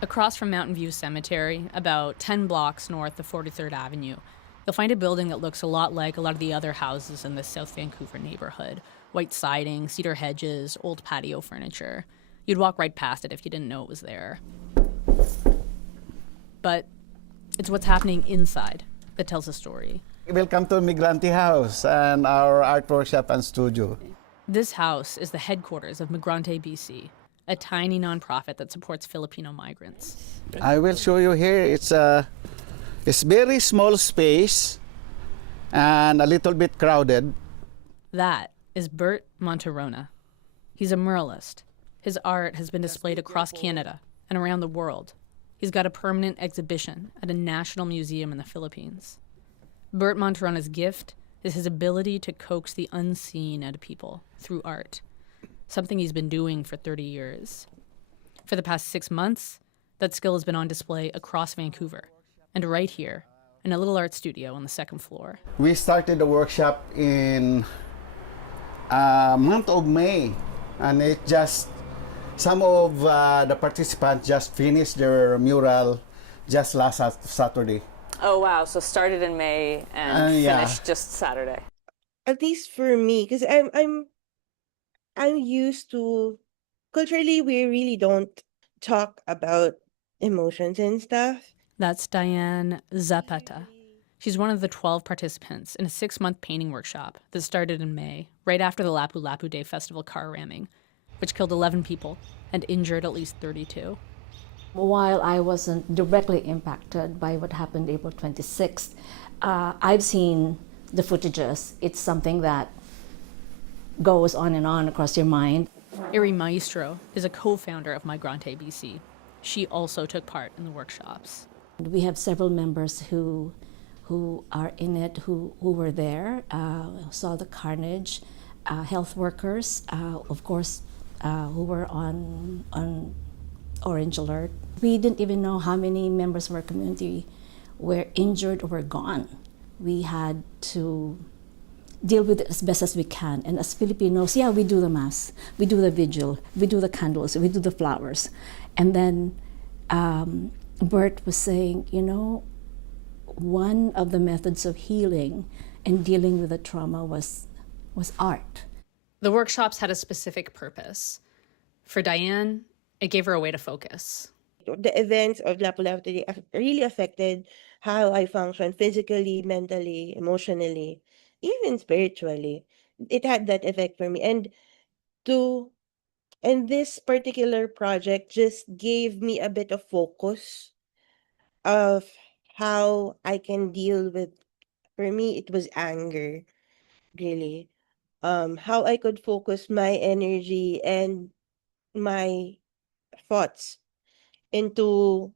Across from Mountain View Cemetery, about 10 blocks north of 43rd Avenue, you'll find a building that looks a lot like a lot of the other houses in the South Vancouver neighborhood. White siding, cedar hedges, old patio furniture. You'd walk right past it if you didn't know it was there. But it's what's happening inside that tells the story. Welcome to Migrante House and our art workshop and studio. This house is the headquarters of Migrante BC, a tiny nonprofit that supports Filipino migrants. I will show you here. It's very small space and a little bit crowded. That is Bert Monterona. He's a muralist. His art has been displayed across Canada and around the world. He's got a permanent exhibition at a national museum in the Philippines. Bert Monterona's gift is his ability to coax the unseen out of people through art, something he's been doing for 30 years. For the past 6 months, that skill has been on display across Vancouver and right here in a little art studio on the second floor. We started the workshop in month of May, and it just some of the participants just finished their mural just last Saturday. Oh wow! So started in May and finished just Saturday. At least for me, because I'm used to culturally we really don't talk about emotions and stuff. That's Diane Zapata. She's one of the 12 participants in a 6-month painting workshop that started in May, right after the Lapu-Lapu Day Festival car ramming, which killed 11 people and injured at least 32. While I wasn't directly impacted by what happened April 26th, I've seen the footages. It's something that goes on and on across your mind. Eri Maestro is a co-founder of Migrante BC. She also took part in the workshops. We have several members who are in it, who were there, saw the carnage, health workers, of course, who were on orange alert. We didn't even know how many members of our community were injured or were gone. We had to deal with it as best as we can. And as Filipinos, we do the mass, we do the vigil, we do the candles, we do the flowers. And then Bert was saying, one of the methods of healing and dealing with the trauma was art. The workshops had a specific purpose. For Diane, it gave her a way to focus. The events of Lapu-Lapu really affected how I function physically, mentally, emotionally, even spiritually. It had that effect for me. And this particular project just gave me a bit of focus of how I can deal with, for me, it was anger, really. How I could focus my energy and my thoughts into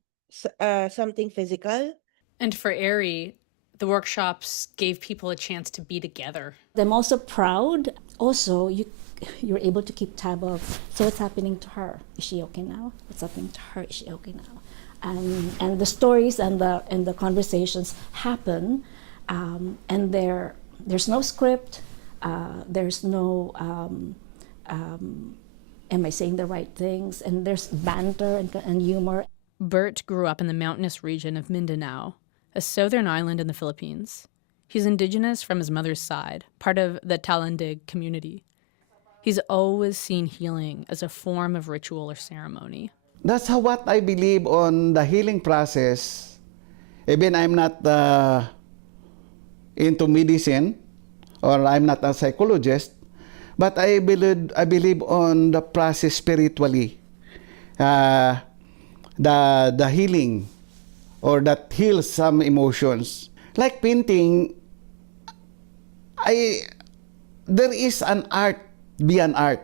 something physical. And for Eri, the workshops gave people a chance to be together. I'm also proud. Also, you're able to keep tab of, so what's happening to her? Is she okay now? What's happening to her? Is she okay now? And the stories and the conversations happen, and there's no script. There's no am I saying the right things? And there's banter and humor. Bert grew up in the mountainous region of Mindanao, a southern island in the Philippines. He's indigenous from his mother's side, part of the Talandig community. He's always seen healing as a form of ritual or ceremony. That's what I believe on the healing process. Even I'm not into medicine, or I'm not a psychologist, but I believe on the process spiritually, the healing, or that heals some emotions. Like painting, there is an art beyond art.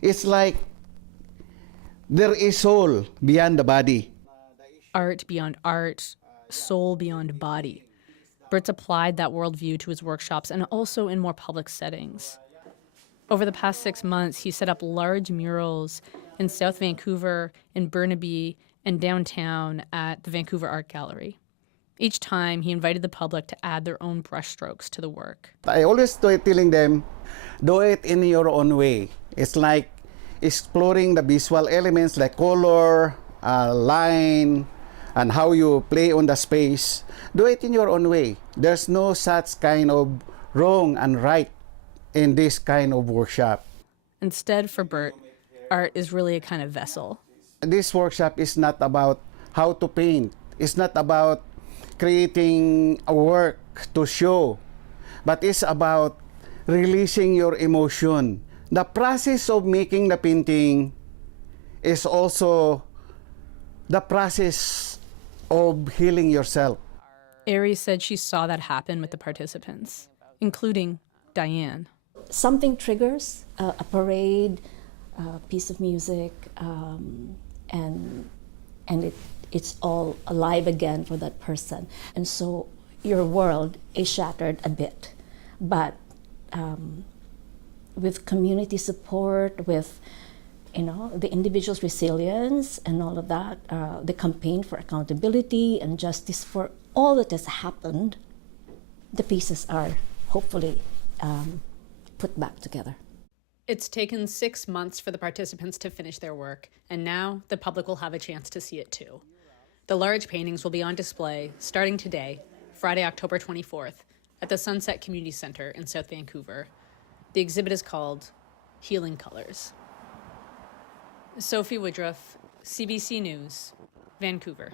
It's like there is soul beyond the body. Art beyond art, soul beyond body. Bert's applied that worldview to his workshops and also in more public settings. Over the past 6 months, he set up large murals in South Vancouver, in Burnaby, and downtown at the Vancouver Art Gallery. Each time, he invited the public to add their own brushstrokes to the work. I always telling them, do it in your own way. It's like exploring the visual elements like color, line and how you play on the space, do it in your own way. There's no such kind of wrong and right in this kind of workshop. Instead, for Bert, art is really a kind of vessel. This workshop is not about how to paint. It's not about creating a work to show, but it's about releasing your emotion. The process of making the painting is also the process of healing yourself. Aries said she saw that happen with the participants, including Diane. Something triggers a parade, a piece of music, and it's all alive again for that person. And so your world is shattered a bit. But with community support, with the individual's resilience and all of that, the campaign for accountability and justice for all that has happened, the pieces are hopefully put back together. It's taken 6 months for the participants to finish their work, and now the public will have a chance to see it too. The large paintings will be on display starting today, Friday, October 24th, at the Sunset Community Center in South Vancouver. The exhibit is called Healing Colors. Sophie Woodrooffe, CBC News, Vancouver.